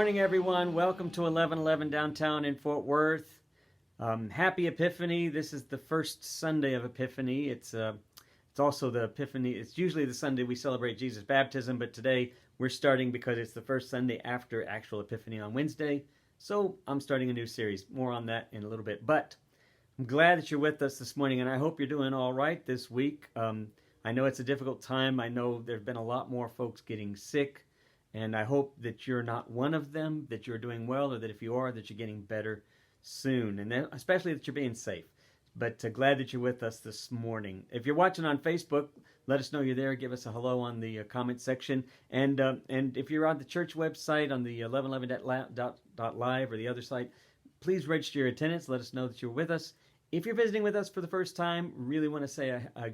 morning, everyone. Welcome to 1111 downtown in Fort Worth. Happy Epiphany. This is the first Sunday of Epiphany. It's also the Epiphany. It's usually the Sunday we celebrate Jesus' baptism, but today we're starting because it's the first Sunday after actual Epiphany on Wednesday. So I'm starting a new series. More on that in a little bit. But I'm glad that you're with us this morning, and I hope you're doing all right this week. I know it's a difficult time. I know there's been a lot more folks getting sick. And I hope that you're not one of them, that you're doing well, or that if you are, that you're getting better soon. And then especially that you're being safe. But glad that you're with us this morning. If you're watching on Facebook, let us know you're there. Give us a hello on the comment section. And if you're on the church website, on the 1111.live or the other site, please register your attendance. Let us know that you're with us. If you're visiting with us for the first time, really want to say a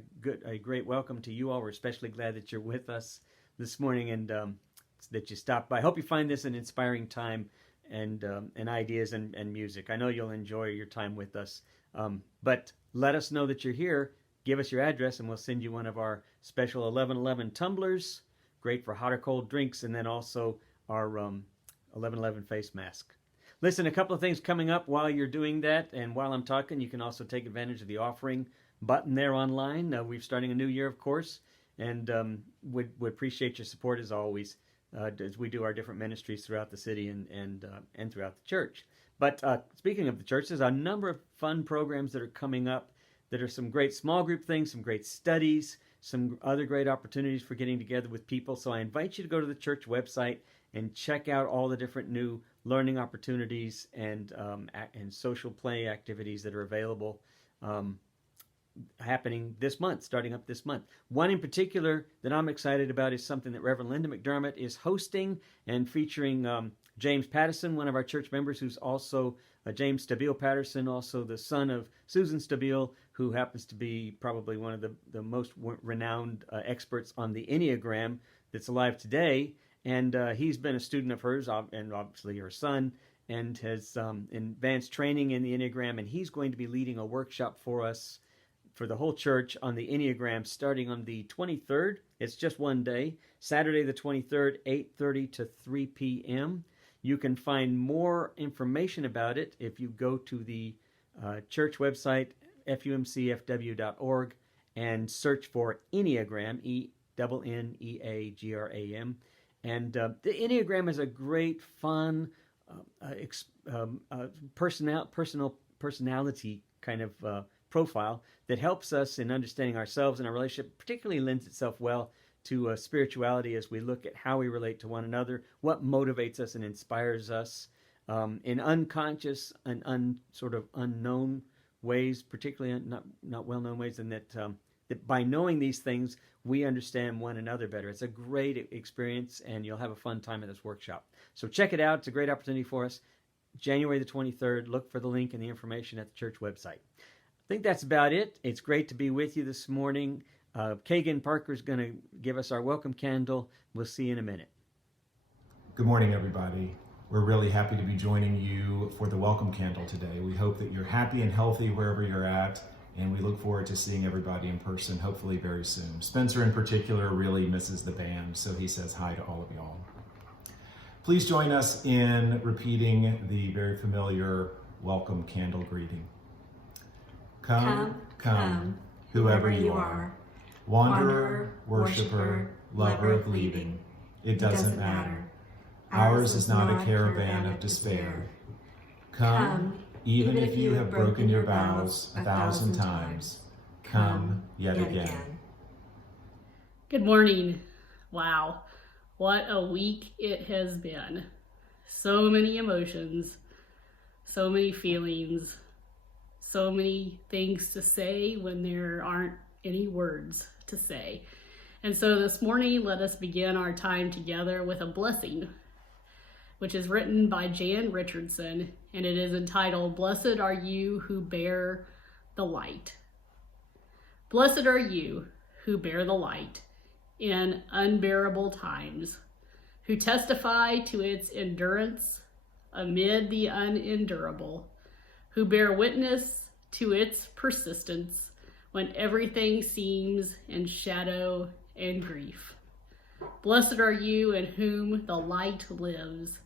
great welcome to you all. We're especially glad that you're with us this morning and that you stopped by. I hope you find this an inspiring time and ideas and music. I know you'll enjoy your time with us. But let us know that you're here. Give us your address and we'll send you one of our special 1111 tumblers, great for hot or cold drinks, and then also our 1111 face mask. Listen, a couple of things coming up while you're doing that, and while I'm talking, you can also take advantage of the offering button there online. We're starting a new year, of course, and would appreciate your support as always. As we do our different ministries throughout the city and throughout the church. But speaking of the church, there's a number of fun programs that are coming up that are some great small group things, some great studies, some other great opportunities for getting together with people. So I invite you to go to the church website and check out all the different new learning opportunities and social play activities that are available happening this month, starting up this month. One in particular that I'm excited about is something that Reverend Linda McDermott is hosting and featuring James Patterson, one of our church members, who's also James Stabile Patterson, also the son of Susan Stabile, who happens to be probably one of the most renowned experts on the Enneagram that's alive today. And he's been a student of hers, and obviously her son, and has advanced training in the Enneagram, and he's going to be leading a workshop for us for the whole church on the Enneagram starting on the 23rd. It's just one day, Saturday the 23rd, 8:30 to 3 p.m. You can find more information about it if you go to the church website, fumcfw.org, and search for Enneagram, Enneagram. And the Enneagram is a great, fun, personality kind of profile that helps us in understanding ourselves and our relationship, particularly lends itself well to spirituality as we look at how we relate to one another, what motivates us and inspires us in unconscious and sort of unknown ways, particularly not well-known ways, and that by knowing these things, we understand one another better. It's a great experience, and you'll have a fun time at this workshop. So check it out. It's a great opportunity for us. January the 23rd, look for the link and the information at the church website. I think that's about it. It's great to be with you this morning. Kagan Parker's going to give us our welcome candle. We'll see you in a minute. Good morning, everybody. We're really happy to be joining you for the welcome candle today. We hope that you're happy and healthy wherever you're at, and we look forward to seeing everybody in person, hopefully very soon. Spencer in particular really misses the band, so he says hi to all of y'all. Please join us in repeating the very familiar welcome candle greeting. Come, whoever you are, wanderer, worshiper, lover of leaving, it doesn't matter. Ours is not a caravan of despair. Come, even if you have broken your vows 1,000 times, come yet again. Good morning. Wow, what a week it has been. So many emotions, so many feelings, so many things to say when there aren't any words to say. And so this morning, let us begin our time together with a blessing, which is written by Jan Richardson, and it is entitled, Blessed Are You Who Bear the Light. Blessed are you who bear the light in unbearable times, who testify to its endurance amid the unendurable, who bear witness to its persistence when everything seems in shadow and grief. Blessed are you in whom the light lives,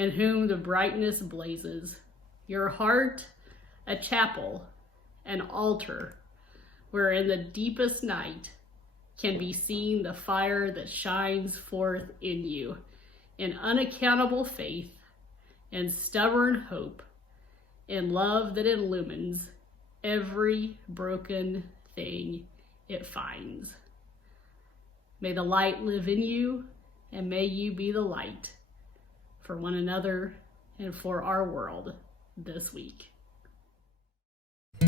in whom the brightness blazes. Your heart, a chapel, an altar, where in the deepest night can be seen the fire that shines forth in you, in unaccountable faith, in stubborn hope, in love that illumines every broken thing it finds. May the light live in you, and may you be the light for one another and for our world this week. As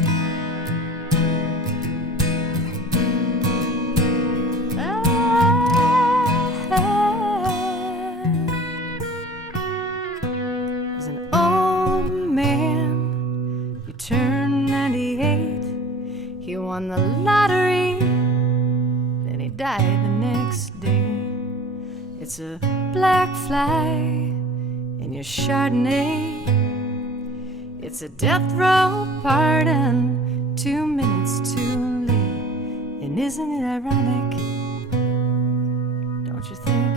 an old man, you turned 98. He won the lottery, then he died the next day. It's a black fly in your Chardonnay. It's a death row pardon, 2 minutes too late. And isn't it ironic? Don't you think?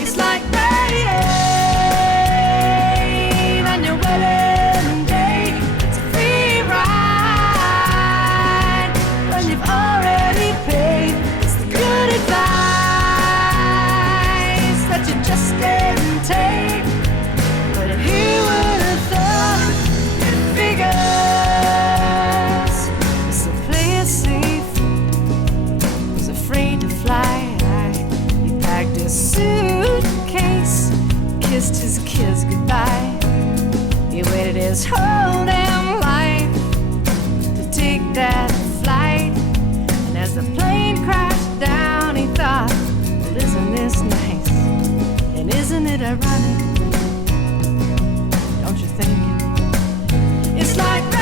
It's like rain on your wedding day. It's a free ride when you've already paid. It's the good advice that you just didn't take. But who would have thought it figures? So play it safe. Was afraid to fly high. He packed his suitcase, kissed his kids goodbye. He waited his whole damn life to take that flight. And as the plane crashed down, he thought, well, isn't this nice? And isn't it ironic? Don't you think? It's like rain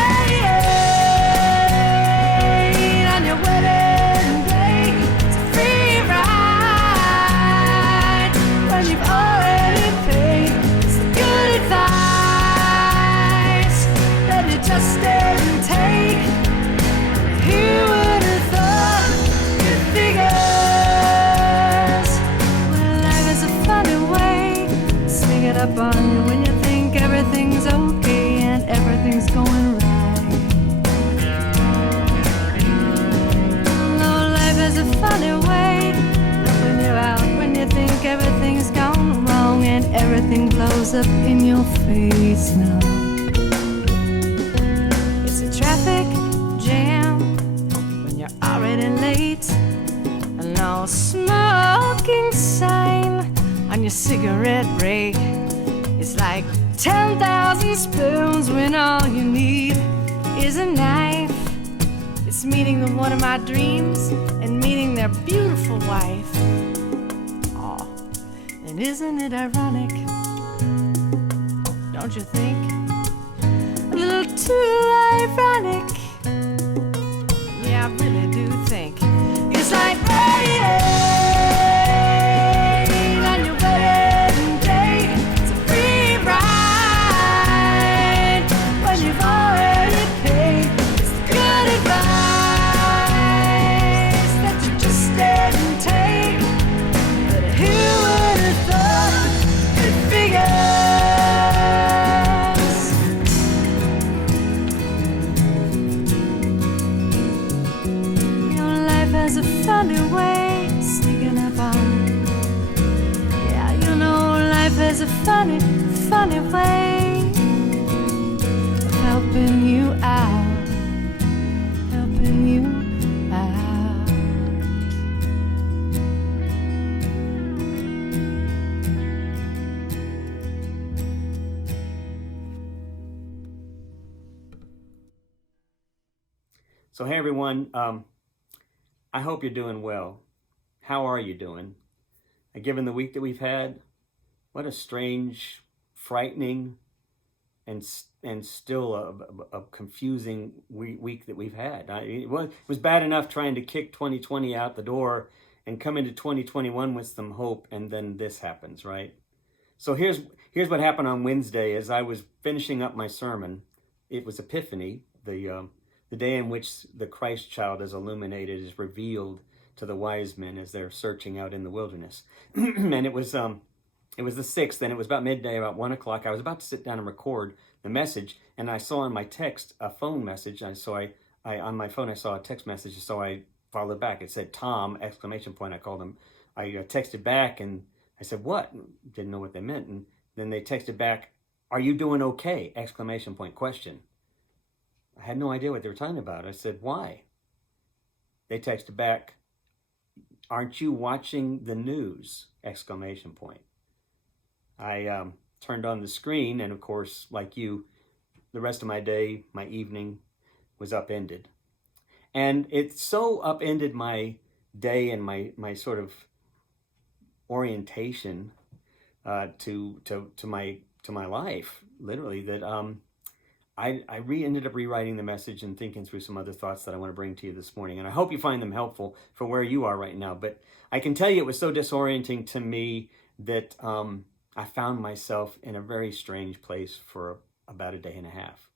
on your wedding day. It's a free ride when you've already paid. It's the good advice that you just didn't take. Who would have thought it figures? Well, life is a funny way, sneaking up on you when you think everything's okay and everything's going right. No, life is a funny way, helping you out when you think everything's gone wrong and everything blows up in your face now. It's a traffic jam when you're already late. A no smoking sign on your cigarette break. It's like 10,000 spoons when all you need is a knife. It's meeting the one of my dreams and meeting their beautiful wife. Aw, and isn't it ironic? Don't you think? A little too ironic. Yeah, I really do think. It's like rain on your wedding day. It's a free ride when you've already paid. It's the good advice that you just didn't take. But who would have thought it figures? Your life has a funny way of sneaking up on you. Yeah, you know life has a funny, funny way of helping you out, helping you out. So, hey everyone, I hope you're doing well. How are you doing? Given the week that we've had, what a strange, frightening, and still a confusing week that we've had. It was bad enough trying to kick 2020 out the door and come into 2021 with some hope, and then this happens, right? So here's what happened on Wednesday as I was finishing up my sermon. It was Epiphany, the day in which the Christ child is illuminated, is revealed to the wise men as they're searching out in the wilderness. And it was It was the 6th, and it was about midday, about 1 o'clock. I was about to sit down and record the message, and I saw on my text a phone message. And so I on my phone, I saw a text message, so I followed back. It said Tom, exclamation point. I called him. I texted back, and I said, what? Didn't know what they meant. And then they texted back, are you doing okay? Exclamation point, question. I had no idea what they were talking about. I said, why? They texted back, aren't you watching the news? Exclamation point. I turned on the screen, and of course, like you, the rest of my day, my evening was upended. And it so upended my day and my sort of orientation to my life, literally, that I ended up rewriting the message and thinking through some other thoughts that I want to bring to you this morning. And I hope you find them helpful for where you are right now. But I can tell you it was so disorienting to me that I found myself in a very strange place for about a day and a half.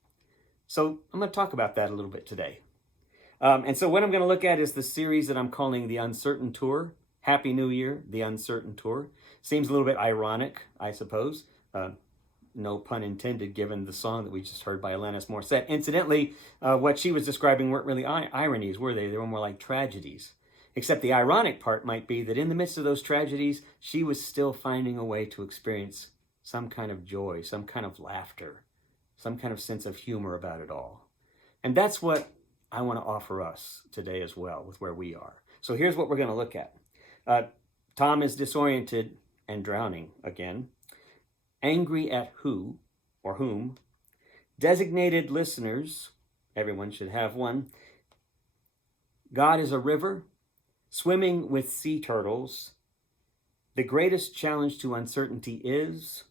So I'm going to talk about that a little bit today. And so what I'm going to look at is the series that I'm calling The Uncertain Tour. Happy New Year, The Uncertain Tour. Seems a little bit ironic, I suppose. No pun intended, given the song that we just heard by Alanis Morissette. Incidentally, what she was describing weren't really ironies, were they? They were more like tragedies. Except the ironic part might be that in the midst of those tragedies, she was still finding a way to experience some kind of joy, some kind of laughter, some kind of sense of humor about it all. And that's what I want to offer us today as well, with where we are. So here's what we're going to look at. Tom is disoriented and drowning again. Angry at who or whom. Designated listeners, everyone should have one. God is a river. Swimming with sea turtles. The greatest challenge to uncertainty is.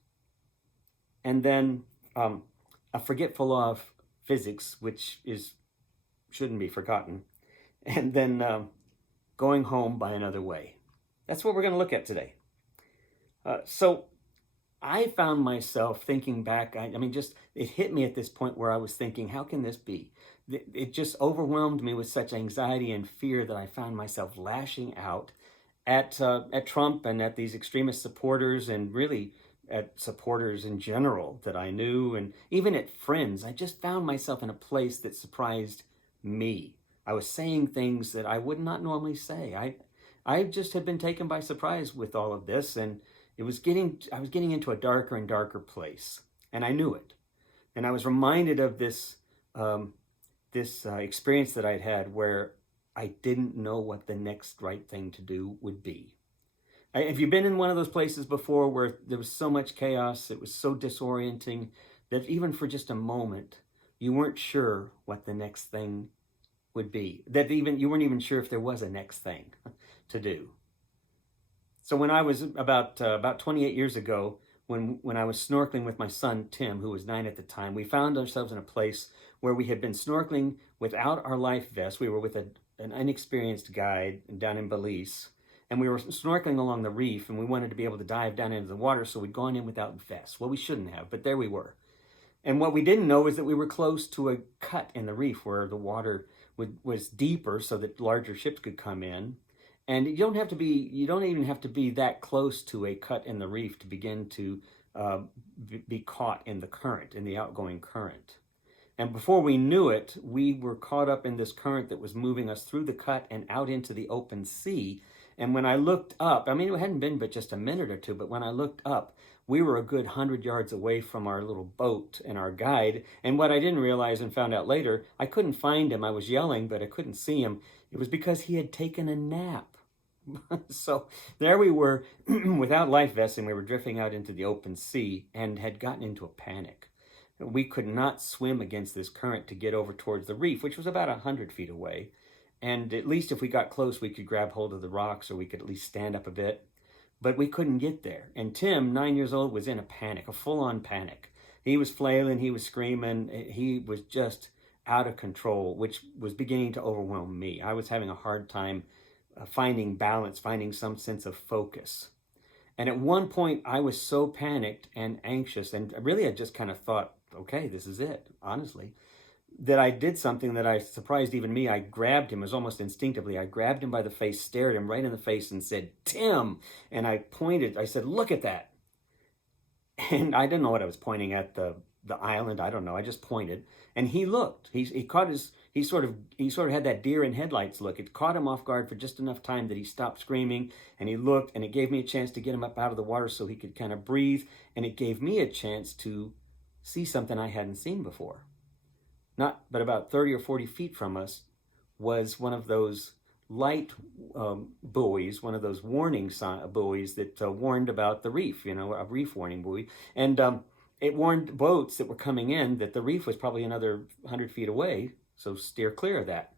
And then a forgetful law of physics, which shouldn't be forgotten. And then going home by another way. That's what we're going to look at today. So I found myself thinking back, it hit me at this point where I was thinking, how can this be? It just overwhelmed me with such anxiety and fear that I found myself lashing out at Trump and at these extremist supporters, and really at supporters in general that I knew, and even at friends. I just found myself in a place that surprised me. I was saying things that I would not normally say. I just had been taken by surprise with all of this, and I was getting into a darker and darker place, and I knew it. And I was reminded of this experience that I'd had where I didn't know what the next right thing to do would be. Have you been in one of those places before where there was so much chaos, it was so disorienting, that even for just a moment, you weren't sure what the next thing would be? That even you weren't even sure if there was a next thing to do. So when I was about 28 years ago, when I was snorkeling with my son, Tim, who was 9 at the time, we found ourselves in a place where we had been snorkeling without our life vests. We were with an inexperienced guide down in Belize, and we were snorkeling along the reef, and we wanted to be able to dive down into the water, so we'd gone in without vests. Well, we shouldn't have, but there we were. And what we didn't know is that we were close to a cut in the reef where the water was deeper so that larger ships could come in. And you don't even have to be that close to a cut in the reef to begin to be caught in the current, in the outgoing current. And before we knew it, we were caught up in this current that was moving us through the cut and out into the open sea. And when I looked up, it hadn't been but just a minute or two, but when I looked up, we were a good 100 yards away from our little boat and our guide. And what I didn't realize and found out later, I couldn't find him. I was yelling, but I couldn't see him. It was because he had taken a nap. So there we were without life vests, and we were drifting out into the open sea and had gotten into a panic. We could not swim against this current to get over towards the reef, which was about 100 feet away. And at least if we got close, we could grab hold of the rocks, or we could at least stand up a bit. But we couldn't get there. And Tim, 9 years old, was in a panic, a full-on panic. He was flailing, he was screaming, he was just out of control, which was beginning to overwhelm me. I was having a hard time finding balance, finding some sense of focus. And at one point, I was so panicked and anxious, and really I just kind of thought, okay, this is it, honestly, that I did something that I surprised even me. I grabbed him, it was almost instinctively. I grabbed him by the face, stared him right in the face and said, Tim! And I pointed, I said, look at that. And I didn't know what I was pointing at, the island. I don't know. I just pointed, and he looked. He caught his. He sort of had that deer in headlights look. It caught him off guard for just enough time that he stopped screaming, and he looked, and it gave me a chance to get him up out of the water so he could kind of breathe, and it gave me a chance to see something I hadn't seen before. Not, but about 30 or 40 feet from us was one of those light buoys, one of those warning buoys that warned about the reef, a reef warning buoy. And it warned boats that were coming in that the reef was probably another 100 feet away, so steer clear of that.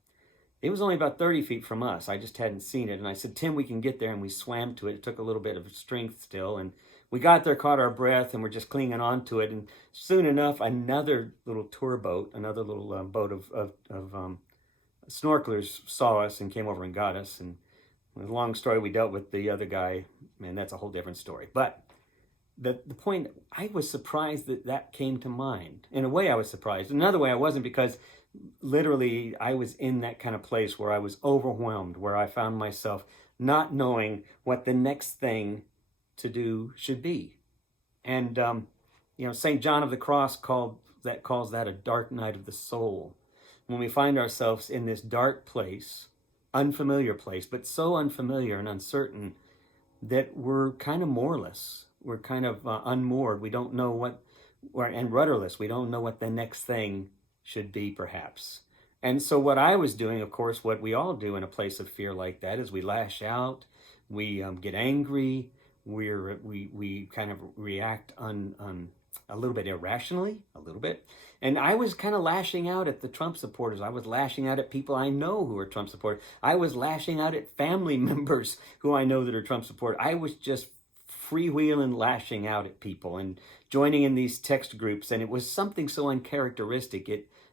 It was only about 30 feet from us. I just hadn't seen it. And I said, Tim, we can get there. And we swam to it. It took a little bit of strength still. And we got there, caught our breath, and we're just clinging on to it. And soon enough, another little tour boat, another little boat of snorkelers saw us and came over and got us. And a long story, we dealt with the other guy. Man, that's a whole different story. But the point, I was surprised that came to mind. In a way, I was surprised. Another way, I wasn't, because literally I was in that kind of place where I was overwhelmed, where I found myself not knowing what the next thing to do should be. And, St. John of the Cross calls that a dark night of the soul. When we find ourselves in this dark place, unfamiliar place, but so unfamiliar and uncertain that we're kind of moorless. We're kind of unmoored. We don't know and rudderless. We don't know what the next thing should be, perhaps. And so what I was doing, of course, what we all do in a place of fear like that, is we lash out, we get angry, we kind of react a little bit irrationally, a little bit. And I was kind of lashing out at the Trump supporters. I was lashing out at people I know who are Trump supporters. I was lashing out at family members who I know that are Trump supporters. I was just freewheeling, lashing out at people and joining in these text groups. And it was something so uncharacteristic,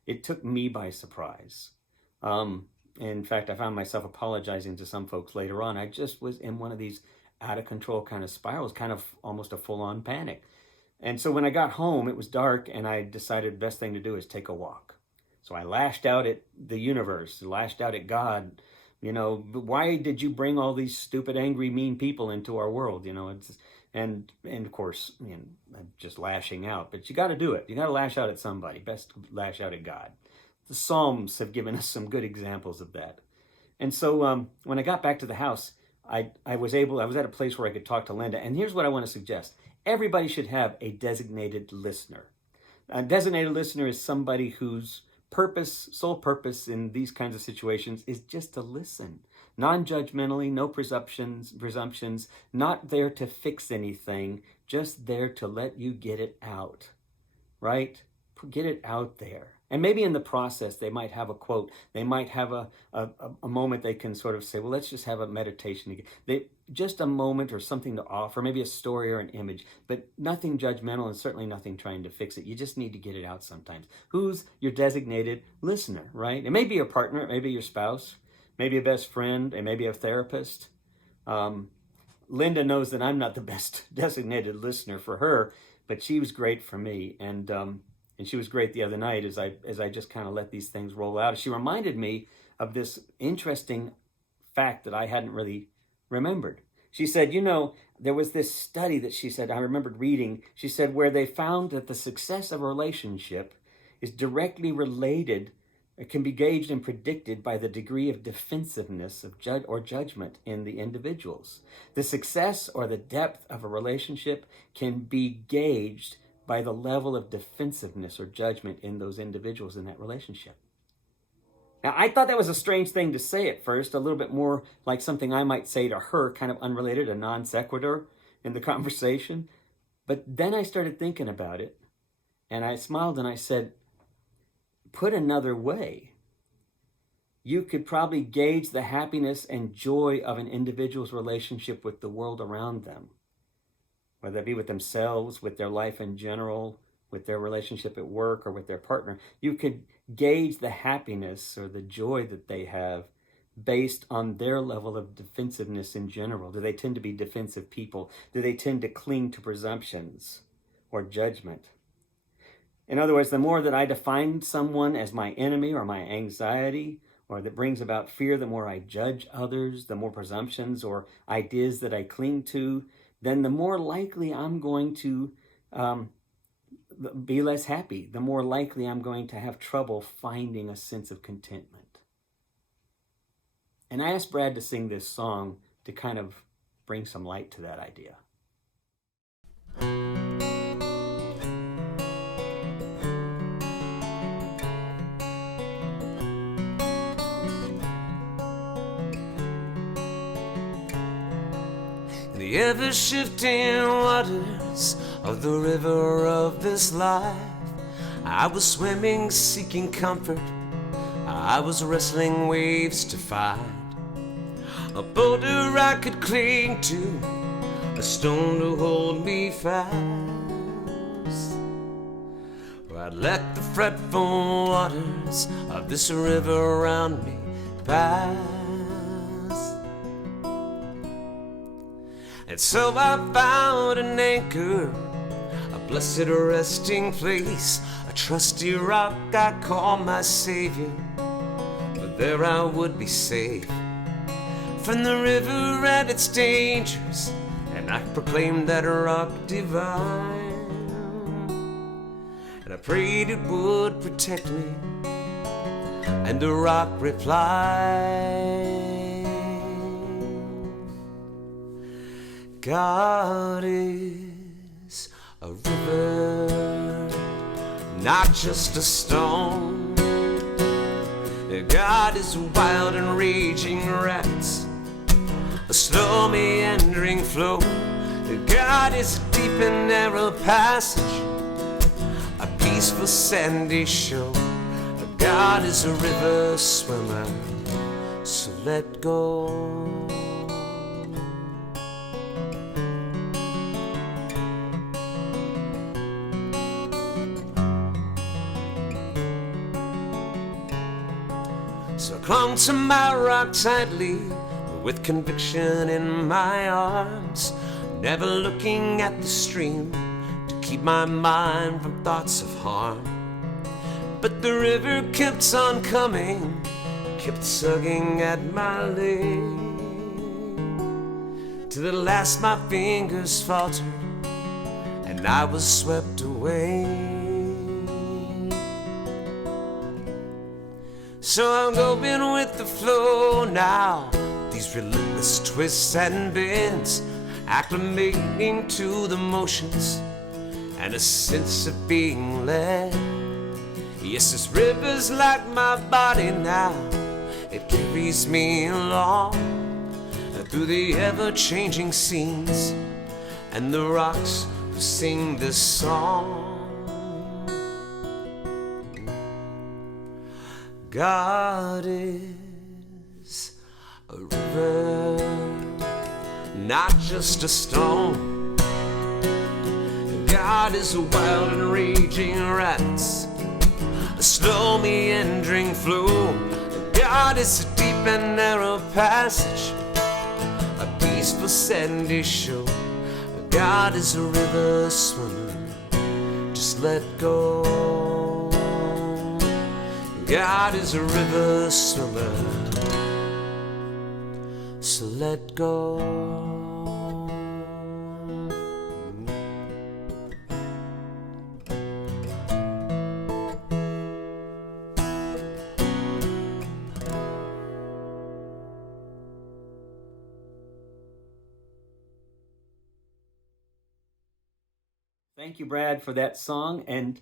it took me by surprise. In fact, I found myself apologizing to some folks later on. I just was in one of these out of control kind of spirals, kind of almost a full-on panic. And so when I got home, it was dark, and I decided the best thing to do is take a walk. So I lashed out at the universe, lashed out at God. Why did you bring all these stupid, angry, mean people into our world? And of course, I'm just lashing out. But you got to do it. You got to lash out at somebody. Best lash out at God. The Psalms have given us some good examples of that. And so when I got back to the house, I was at a place where I could talk to Linda. And here's what I want to suggest. Everybody should have a designated listener. A designated listener is somebody whose sole purpose in these kinds of situations is just to listen. Non-judgmentally, no presumptions, not there to fix anything, just there to let you get it out, right? Get it out there. And maybe in the process, they might have a quote. They might have a moment they can sort of say, well, let's just have a meditation again. Just a moment or something to offer, maybe a story or an image, but nothing judgmental and certainly nothing trying to fix it. You just need to get it out sometimes. Who's your designated listener, right? It may be your partner, it may be your spouse, maybe a best friend, it may be a therapist. Linda knows that I'm not the best designated listener for her, but she was great for me. And she was great the other night as I just kind of let these things roll out. She reminded me of this interesting fact that I hadn't really remembered. She said, there was this study that she said, I remembered reading, she said, where they found that the success of a relationship is directly related, it can be gauged and predicted by the degree of defensiveness of judgment in the individuals. The success or the depth of a relationship can be gauged by the level of defensiveness or judgment in those individuals in that relationship. Now, I thought that was a strange thing to say at first, a little bit more like something I might say to her, kind of unrelated, a non sequitur in the conversation. But then I started thinking about it, and I smiled and I said, put another way, you could probably gauge the happiness and joy of an individual's relationship with the world around them, whether that be with themselves, with their life in general, with their relationship at work, or with their partner. You could gauge the happiness or the joy that they have based on their level of defensiveness in general. Do they tend to be defensive people? Do they tend to cling to presumptions or judgment? In other words, the more that I define someone as my enemy or my anxiety, or that brings about fear, the more I judge others, the more presumptions or ideas that I cling to, then the more likely I'm going to be less happy, the more likely I'm going to have trouble finding a sense of contentment. And I asked Brad to sing this song to kind of bring some light to that idea. The ever-shifting waters of the river of this life, I was swimming, seeking comfort. I was wrestling waves to find a boulder I could cling to, a stone to hold me fast. Where I'd let the fretful waters of this river around me pass. And so I found an anchor, a blessed resting place, a trusty rock I call my Savior. But there I would be safe from the river and its dangers, and I proclaimed that rock divine. And I prayed it would protect me, and the rock replied, God is a river, not just a stone. God is wild and raging rapids, a slow meandering flow. God is a deep and narrow passage, a peaceful sandy shore. God is a river swimmer, so let go. So I clung to my rock tightly, with conviction in my arms, never looking at the stream to keep my mind from thoughts of harm. But the river kept on coming, kept tugging at my leg, till at last my fingers faltered and I was swept away. So I'm going with the flow now, these relentless twists and bends, acclimating to the motions and a sense of being led. Yes, this river's like my body now, it carries me along through the ever-changing scenes and the rocks who sing this song. God is a river, not just a stone. God is a wild and raging rapids, a slow meandering flow. God is a deep and narrow passage, a peaceful sandy shore. God is a river swimmer, just let go. God is a river swimmer, so let go. Thank you, Brad, for that song, and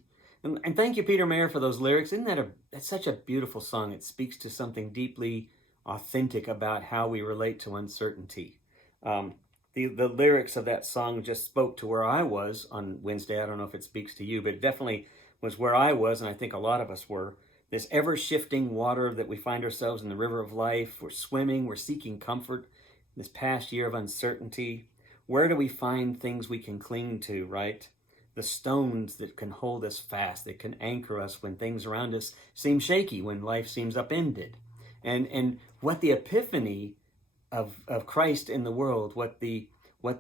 thank you, Peter Mayer, for those lyrics. Isn't that that's such a beautiful song? It speaks to something deeply authentic about how we relate to uncertainty. The lyrics of that song just spoke to where I was on Wednesday. I don't know if it speaks to you, but it definitely was where I was, and I think a lot of us were. This ever-shifting water that we find ourselves in, the river of life. We're swimming, we're seeking comfort in this past year of uncertainty. Where do we find things we can cling to, right? The stones that can hold us fast, that can anchor us when things around us seem shaky, when life seems upended. And what the epiphany of Christ in the world, what the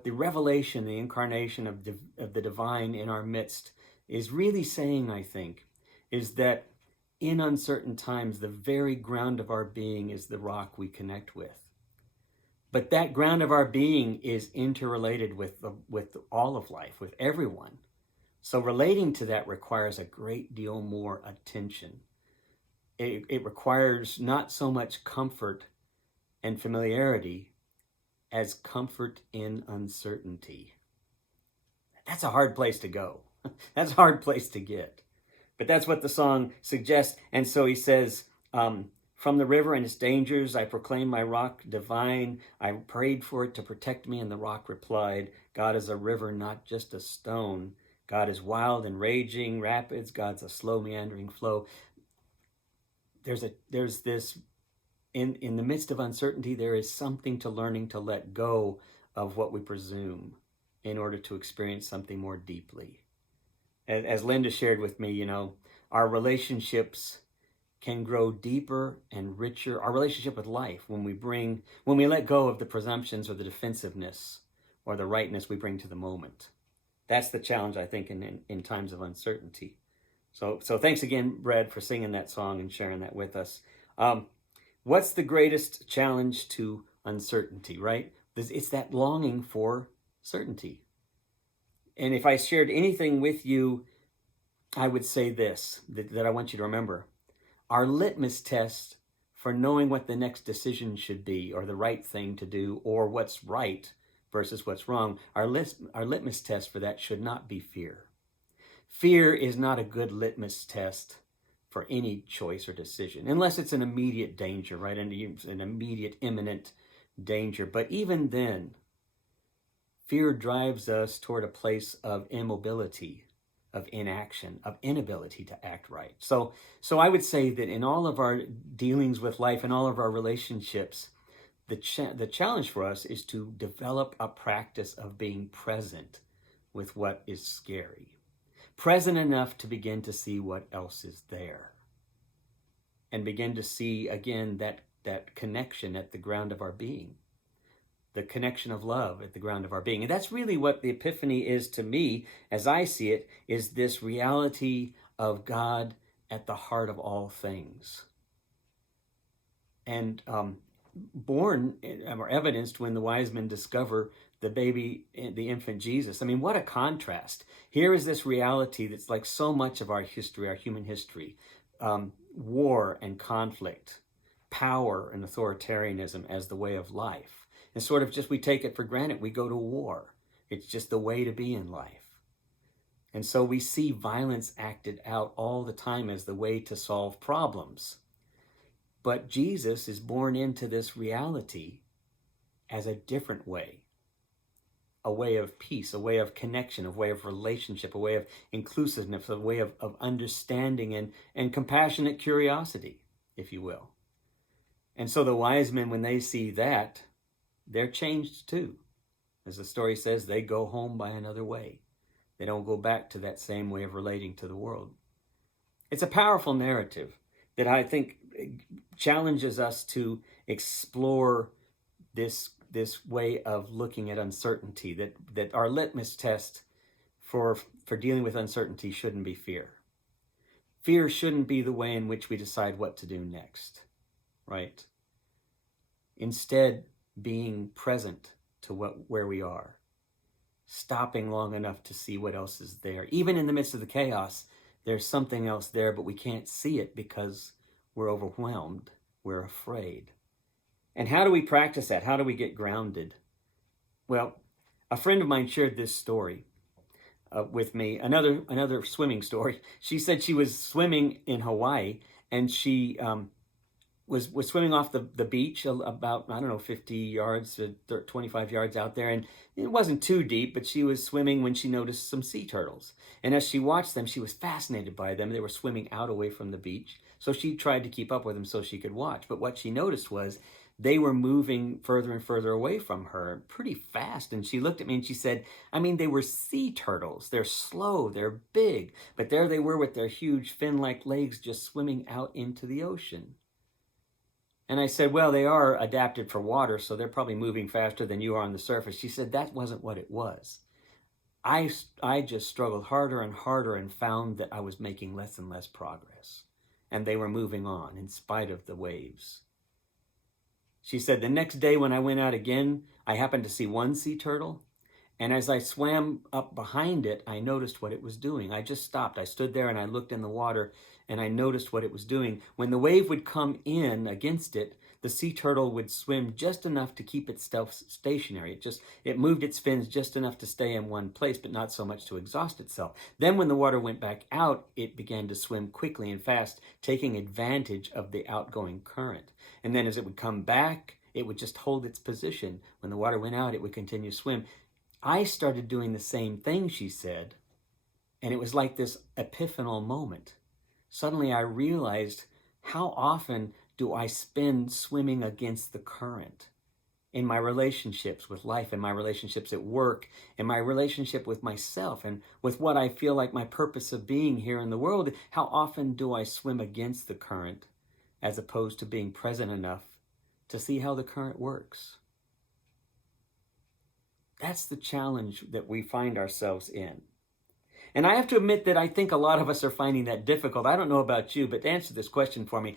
revelation, the incarnation of the divine in our midst is really saying, I think, is that in uncertain times, the very ground of our being is the rock we connect with. But that ground of our being is interrelated with all of life, with everyone. So relating to that requires a great deal more attention. It requires not so much comfort and familiarity as comfort in uncertainty. That's a hard place to go. That's a hard place to get. But that's what the song suggests. And so he says, from the river and its dangers, I proclaim my rock divine. I prayed for it to protect me, and the rock replied, God is a river, not just a stone. God is wild and raging rapids. God's a slow meandering flow. There's this, in the midst of uncertainty, there is something to learning to let go of what we presume in order to experience something more deeply. As Linda shared with me, our relationships can grow deeper and richer. Our relationship with life, when we let go of the presumptions or the defensiveness or the rightness we bring to the moment. That's the challenge, I think, in times of uncertainty. So thanks again, Brad, for singing that song and sharing that with us. What's the greatest challenge to uncertainty, right? It's that longing for certainty. And if I shared anything with you, I would say this, that I want you to remember. Our litmus test for knowing what the next decision should be, or the right thing to do, or what's right versus what's wrong, our litmus test for that should not be fear. Fear is not a good litmus test for any choice or decision, unless it's an immediate danger, right? An immediate, imminent danger. But even then, fear drives us toward a place of immobility, of inaction, of inability to act right. So I would say that in all of our dealings with life and all of our relationships, the challenge for us is to develop a practice of being present with what is scary. Present enough to begin to see what else is there. And begin to see, again, that connection at the ground of our being. The connection of love at the ground of our being. And that's really what the Epiphany is to me, as I see it, is this reality of God at the heart of all things. And born or evidenced when the wise men discover the baby, the infant Jesus. I mean, what a contrast. Here is this reality that's like so much of our history, our human history. War and conflict, power and authoritarianism as the way of life. And sort of just we take it for granted. We go to war. It's just the way to be in life. And so we see violence acted out all the time as the way to solve problems. But Jesus is born into this reality as a different way. A way of peace, a way of connection, a way of relationship, a way of inclusiveness, a way of understanding and compassionate curiosity, if you will. And so the wise men, when they see that, they're changed too. As the story says, they go home by another way. They don't go back to that same way of relating to the world. It's a powerful narrative that I think challenges us to explore this way of looking at uncertainty, that our litmus test for dealing with uncertainty shouldn't be fear. Fear shouldn't be the way in which we decide what to do next, right? Instead, being present to where we are, stopping long enough to see what else is there. Even in the midst of the chaos, there's something else there, but we can't see it because we're overwhelmed, we're afraid. And how do we practice that? How do we get grounded? Well, a friend of mine shared this story with me, another swimming story. She said she was swimming in Hawaii, and she was swimming off the beach about, 50 yards, 25 yards out there. And it wasn't too deep, but she was swimming when she noticed some sea turtles. And as she watched them, she was fascinated by them. They were swimming out away from the beach. So she tried to keep up with them so she could watch. But what she noticed was they were moving further and further away from her pretty fast. And she looked at me and she said, they were sea turtles. They're slow, they're big. But there they were with their huge fin-like legs just swimming out into the ocean. And I said, well, they are adapted for water, so they're probably moving faster than you are on the surface. She said, that wasn't what it was. I just struggled harder and harder and found that I was making less and less progress. And they were moving on in spite of the waves. She said, the next day when I went out again, I happened to see one sea turtle. And as I swam up behind it, I noticed what it was doing. I just stopped. I stood there and I looked in the water and I noticed what it was doing. When the wave would come in against it, the sea turtle would swim just enough to keep itself stationary. It moved its fins just enough to stay in one place, but not so much to exhaust itself. Then when the water went back out, it began to swim quickly and fast, taking advantage of the outgoing current. And then as it would come back, it would just hold its position. When the water went out, it would continue to swim. I started doing the same thing, she said, and it was like this epiphanal moment. Suddenly I realized, how often do I spend swimming against the current in my relationships with life, in my relationships at work, in my relationship with myself, and with what I feel like my purpose of being here in the world? How often do I swim against the current as opposed to being present enough to see how the current works? That's the challenge that we find ourselves in. And I have to admit that I think a lot of us are finding that difficult. I don't know about you, but to answer this question for me,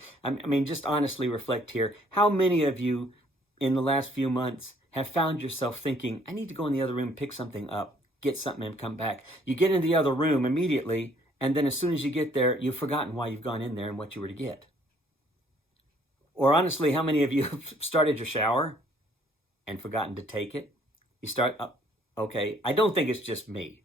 just honestly reflect here. How many of you in the last few months have found yourself thinking, I need to go in the other room, pick something up, get something and come back? You get in the other room immediately, and then as soon as you get there, you've forgotten why you've gone in there and what you were to get. Or honestly, how many of you have started your shower and forgotten to take it? You start, okay, I don't think it's just me.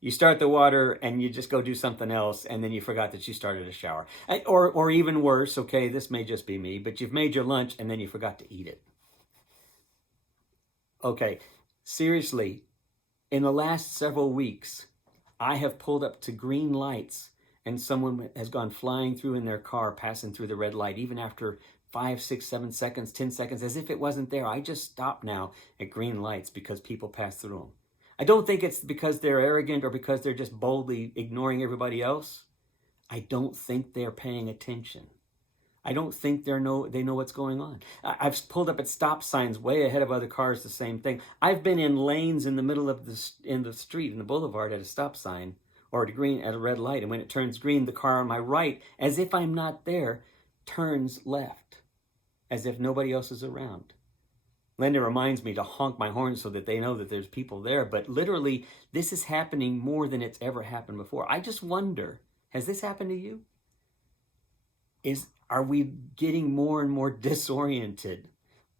You start the water and you just go do something else, and then you forgot that you started a shower. Or even worse, okay, this may just be me, but you've made your lunch and then you forgot to eat it. Okay, seriously, in the last several weeks, I have pulled up to green lights and someone has gone flying through in their car, passing through the red light, even after 5, 6, 7 seconds, 10 seconds, as if it wasn't there. I just stop now at green lights because people pass through them. I don't think it's because they're arrogant or because they're just boldly ignoring everybody else. I don't think they're paying attention. I don't think they know what's going on. I've pulled up at stop signs way ahead of other cars, the same thing. I've been in lanes in the middle of the street, in the boulevard, at a stop sign or at a red light. And when it turns green, the car on my right, as if I'm not there, turns left, as if nobody else is around. Linda reminds me to honk my horn so that they know that there's people there. But literally, this is happening more than it's ever happened before. I just wonder, has this happened to you? Are we getting more and more disoriented?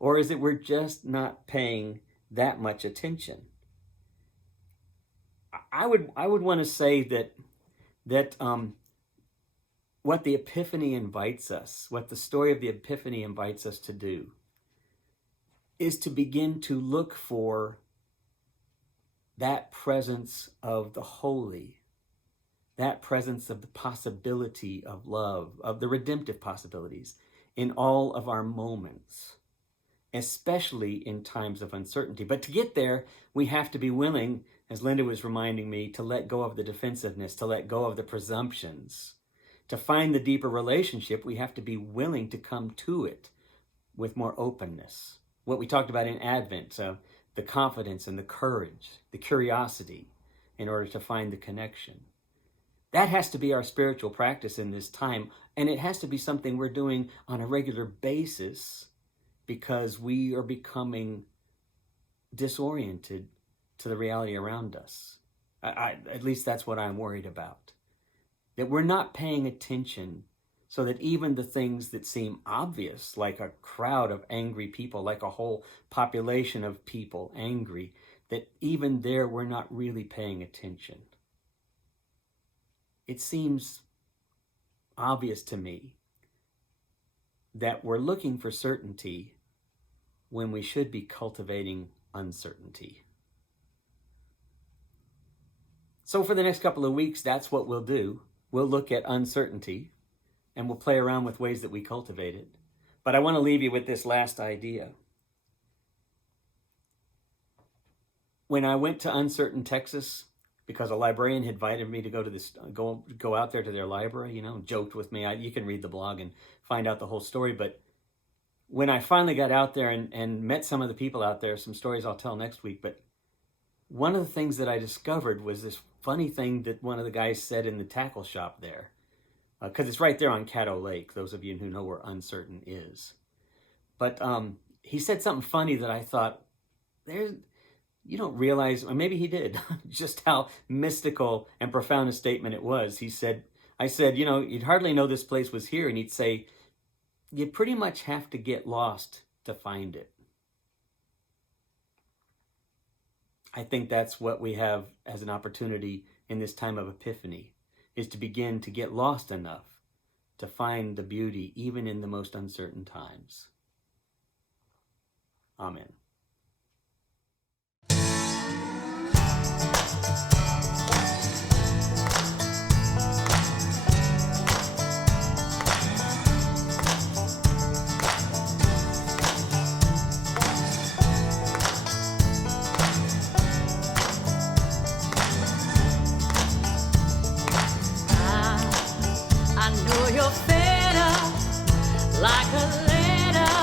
Or is it we're just not paying that much attention? I would want to say that what the Epiphany invites us, what the story of the Epiphany invites us to do, is to begin to look for that presence of the holy, that presence of the possibility of love, of the redemptive possibilities in all of our moments, especially in times of uncertainty. But to get there, we have to be willing, as Linda was reminding me, to let go of the defensiveness, to let go of the presumptions. To find the deeper relationship, we have to be willing to come to it with more openness. What we talked about in Advent, the confidence and the courage, the curiosity, in order to find the connection. That has to be our spiritual practice in this time, and it has to be something we're doing on a regular basis because we are becoming disoriented to the reality around us. At least that's what I'm worried about. That we're not paying attention so that even the things that seem obvious, like a crowd of angry people, like a whole population of people angry, that even there we're not really paying attention. It seems obvious to me that we're looking for certainty when we should be cultivating uncertainty. So for the next couple of weeks, that's what we'll do. We'll look at uncertainty and we'll play around with ways that we cultivate it. But I want to leave you with this last idea. When I went to Uncertain, Texas, because a librarian had invited me to go out there to their library, joked with me. You can read the blog and find out the whole story. But when I finally got out there and met some of the people out there, some stories I'll tell next week, but one of the things that I discovered was this funny thing that one of the guys said in the tackle shop there, because it's right there on Caddo Lake, those of you who know where Uncertain is. But he said something funny that I thought, you don't realize, or maybe he did, just how mystical and profound a statement it was. I said, you'd hardly know this place was here. And he'd say, you pretty much have to get lost to find it. I think that's what we have as an opportunity in this time of Epiphany, is to begin to get lost enough to find the beauty even in the most uncertain times. Amen. I know you're fed up like a letter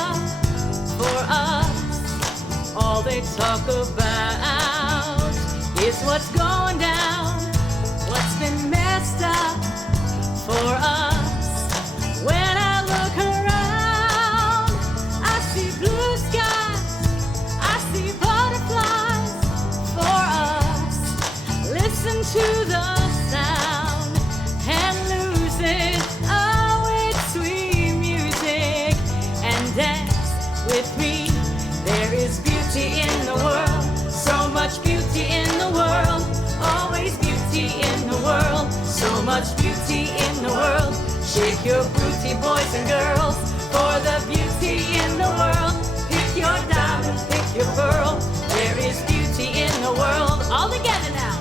for us. All they talk about is what's going down, what's been messed up for us. When I look around, I see blue skies, I see butterflies for us. Listen to the sound and lose it. Oh, it's sweet music, and dance with me. There is beauty in the world, so much beauty in the world, always beauty in the world, so much beauty in the world. Shake your booty, boys and girls, for the beauty in the world. Pick your diamond, pick your pearl, there is beauty in the world. All together now.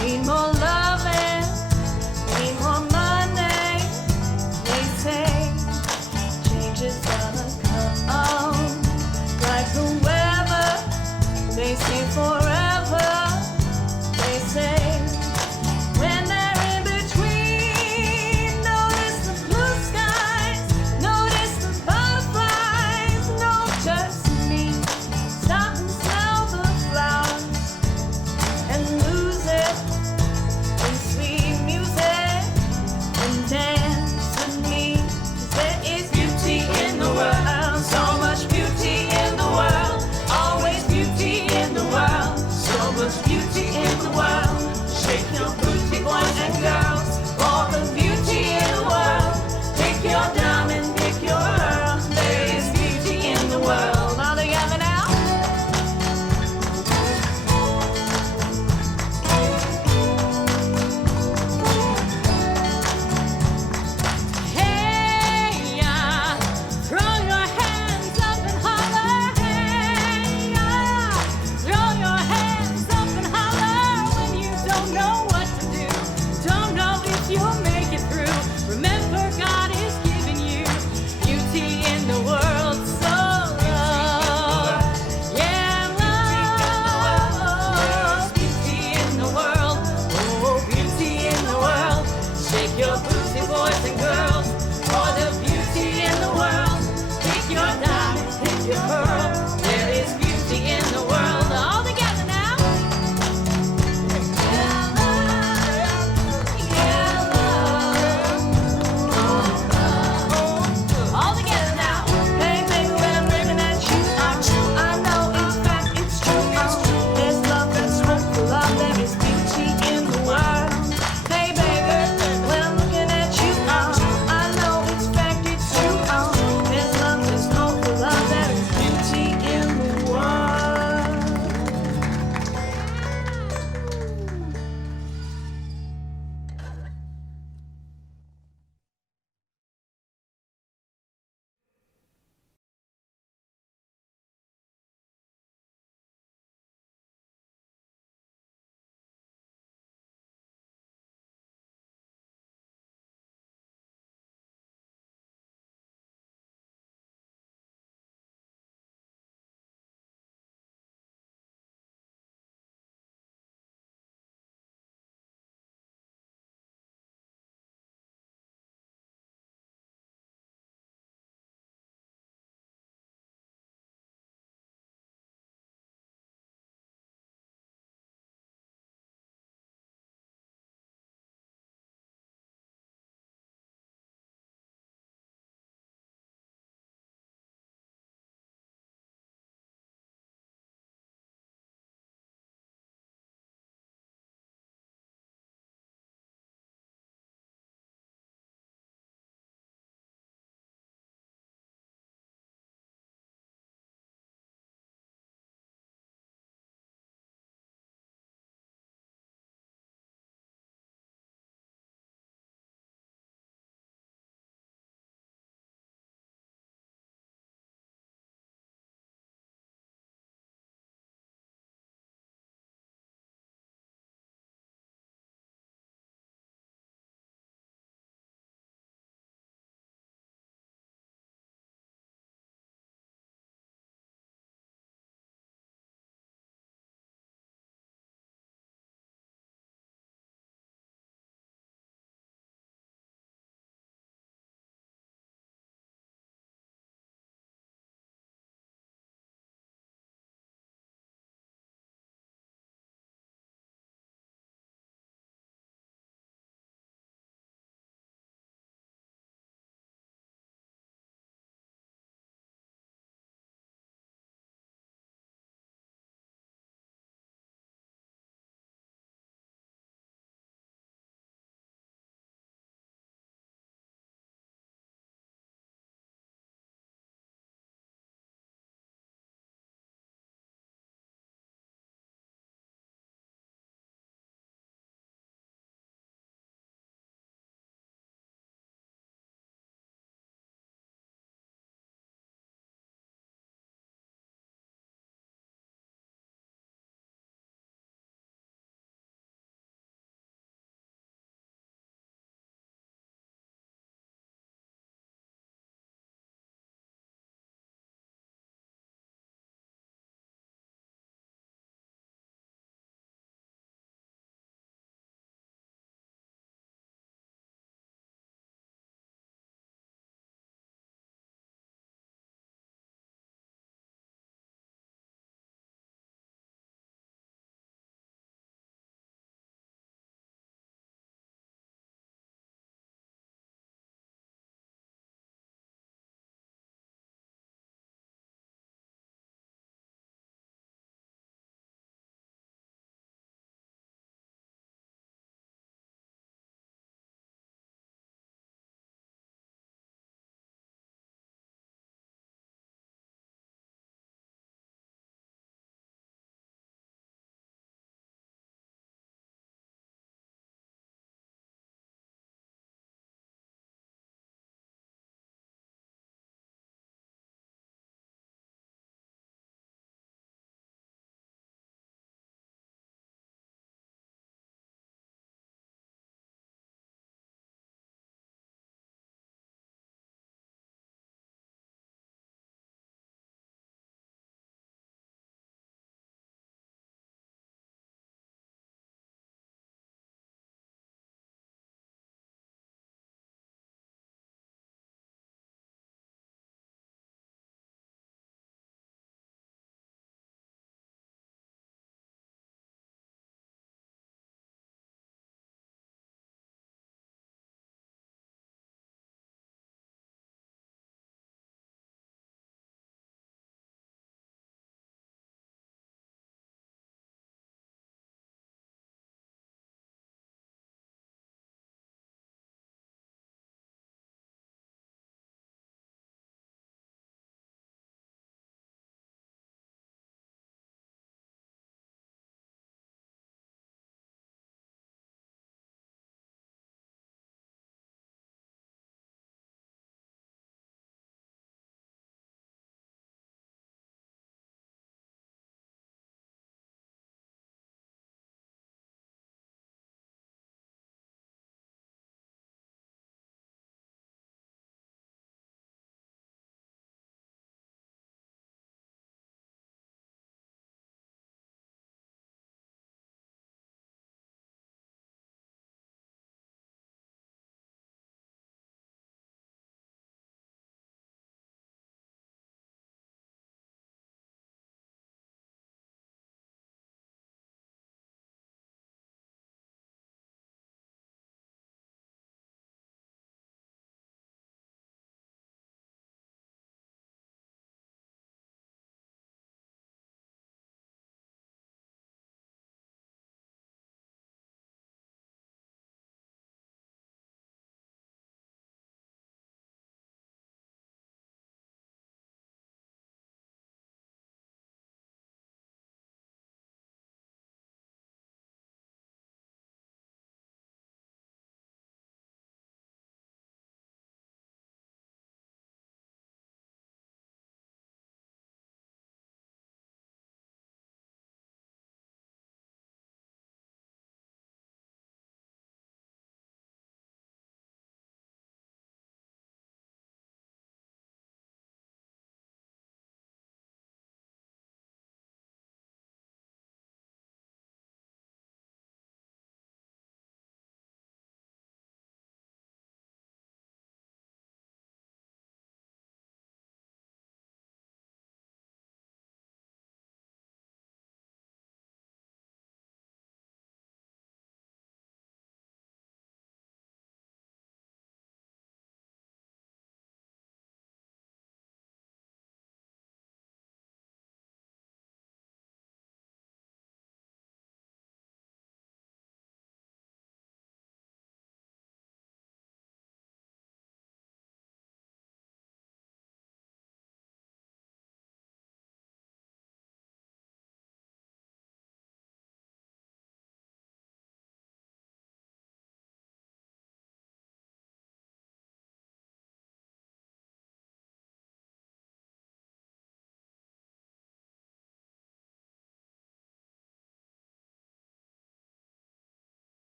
Need more loving, need more money. They say change is gonna come like the weather. They say forever. They say when they're in between, notice the blue skies, notice the butterflies. No, just me. Stop and smell the flowers and lose it in sweet music and dance with me. 'Cause there is beauty in the world, so much beauty in the world, always beauty in the world, so much beauty in the world. Shake your booty, boys and girls, for the beauty in the world. Pick your diamond, pick your pearl, there is beauty in the world. All together now. Hey, yeah, throw your hands up and holler. Hey, yeah, throw your hands up and holler when you don't know what to do, don't know if you'll make it through. Remember, God is giving you beauty in the world, so love, yeah, love, beauty in the world, oh, beauty in the world. Shake your booty, boys and girls, for the beauty in the world. Pick your diamond, pick your pearl.